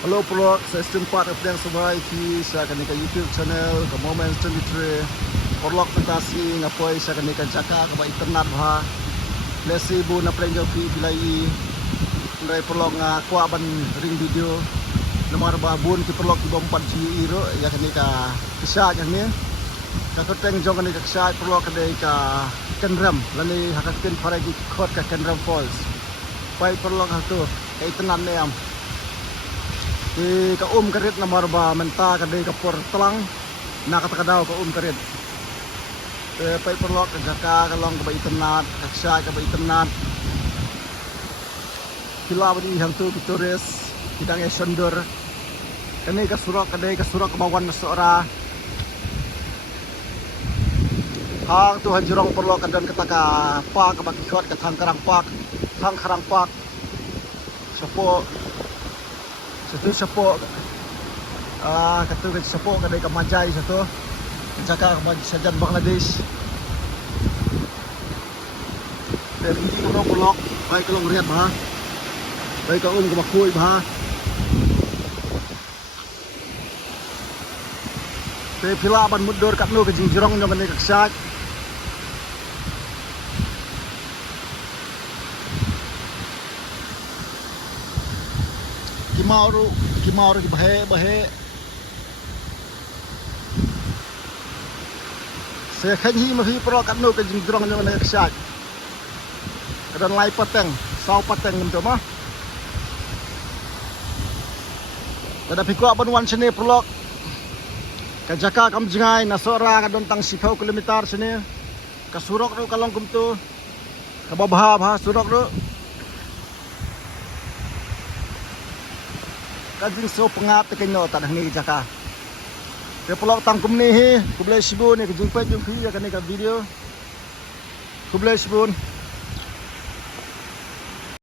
Halo peluk, saya setempat yang sebaik saya akan ikan YouTube channel ke Moments 23. Peluk mentasi ngapoi saya akan ikan cakap ke internet bah. Lesi bu na plenjo pi bilai. Ndai peluk kuat ban ring video. Nomor babun ki peluk 4 G iro ya kan ikan kesat yang ni. Kakak teng jong kan ikan kesat peluk kedai ka Kendram. Lani hakatin paragi kot ka Kendram Falls. Baik peluk tu ke internet ni am. Di ka karit nomor ba menta kadai ka por telang na kata kadau ka karit pai perlok ka jaka kalong ka ba internet kaksa ka ba internet kila badi hang tu turis kitang esondor kani ka surak kadai ka surak kemawan nasora hang tu hanjurong perlok kadan ketaka pak ka baki khot ka thang karang pak sopo satu sepok kata sepok kadai kamajai satu jaka sajan Bangladesh dari pulau pulau baik kalau ngeliat bah baik kalau kemakui bah te pila ban mudur kat nu ke jingjrong nyo kene kaksak Kimauru ki bahe se khanhi ma hi pro kat no ke jingrong nyo ne ksat kadan lai pateng sau pateng ngem to ma kada pikwa banwan sini pro ka jaka kam jingai nasora kadon tang 10 kilometer sini ka surok ro kalong kum tu ka babha surok ro kajing so pengat tekan no tanah ni jaka de pelok tangkum ni hi kublai sibun ni kajing pa jung fi ya kan ni ka video kublai sibun